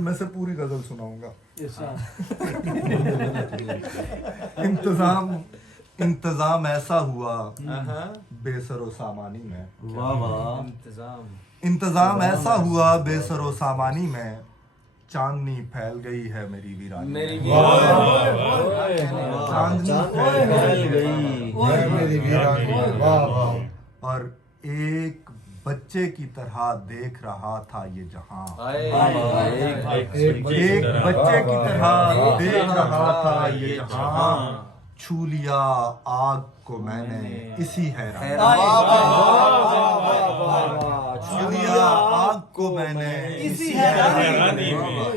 میں سے پوری غزل سناؤں گا. انتظام ایسا ہوا بے سر و سامانی میں. انتظام ایسا ہوا بے سر و سامانی میں. چاندنی پھیل گئی ہے میری ویرانی میں. چاندنی پھیل گئی ہے میری ویرانی میں. اور ایک بچے کی طرح دیکھ رہا تھا یہ جہاں. ایک بچے کی طرح دیکھ رہا تھا یہ جہاں. چھو لیا آگ کو میں نے اسی حیرانی. چھو لیا آگ کو میں نے اسی حیرانی میں.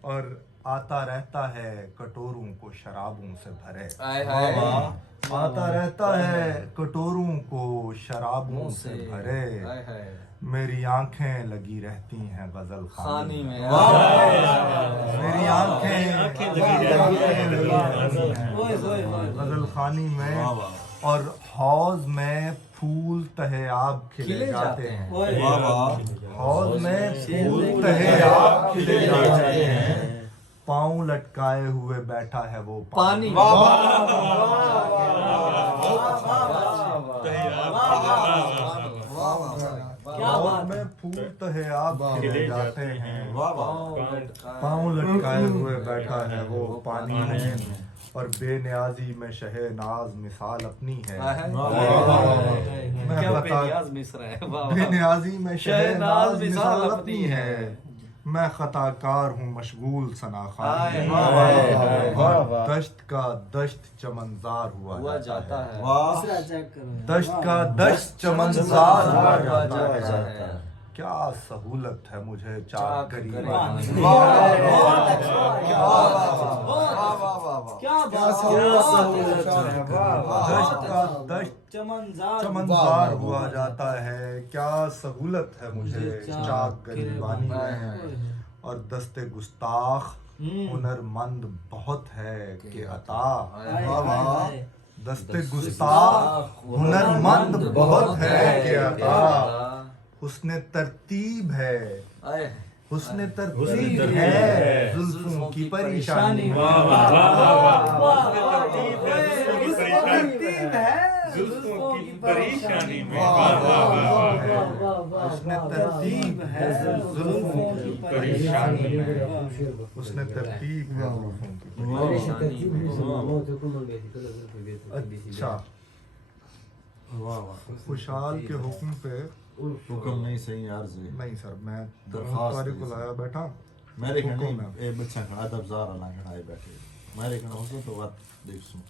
اور آتا رہتا ہے کٹوروں کو شرابوں سے بھرے. آتا رہتا ہے کٹوروں کو شرابوں سے بھرے. میری آنکھیں لگی رہتی ہیں غزل خانی میں. میری آنکھیں لگی رہتی ہیں غزل خانی میں. اور حوض میں پھول تہے آب کھلے جاتے ہیں. حوض میں پھول تہے آب کھلے جاتے ہیں. پاؤں لٹکائے ہوئے بیٹھا ہے وہ پانی. حوض میں پھول تہے آب کھلے جاتے ہیں. پاؤں لٹکائے ہوئے بیٹھا ہے وہ پانی میں. اور بے نیازی میں شہ ناز مثال اپنی ہے. بے نیازی میں شہ ناز مثال اپنی ہے. میں خطا کار ہوں مشغول ثنا خوانی. دشت کا دشت چمنزار ہوا جاتا ہے. دشت کا دشت چمنزار ہوا جاتا ہے. کیا سہولت ہے مجھے چاک گریبانی. دشت کا دشت چمنزار ہوا جاتا ہے. کیا سہولت ہے مجھے چاک گریبانی میں. اور دست گستاخ ہنر مند بہت ہے کہ عطا. دست گستاخ ہنر مند بہت ہے کہ عطا. حسن ترتیب ہے حسن ترتیب ہے زلفوں کی پریشانی میں. حسن ترتیب ہے زلفوں کی پریشانی میں. حسن ترتیب ہے زلفوں کی. اچھا خوشحال کے حکم پہ حکم نہیں صحیح عرض ہے. نہیں سر میں درخواست کو لایا بیٹھا. میرے کہنے اے بچہ کھڑا ادب زار اللہ کھڑائے بیٹھے. میرے کہنے ہو تو بات دیکھ سن.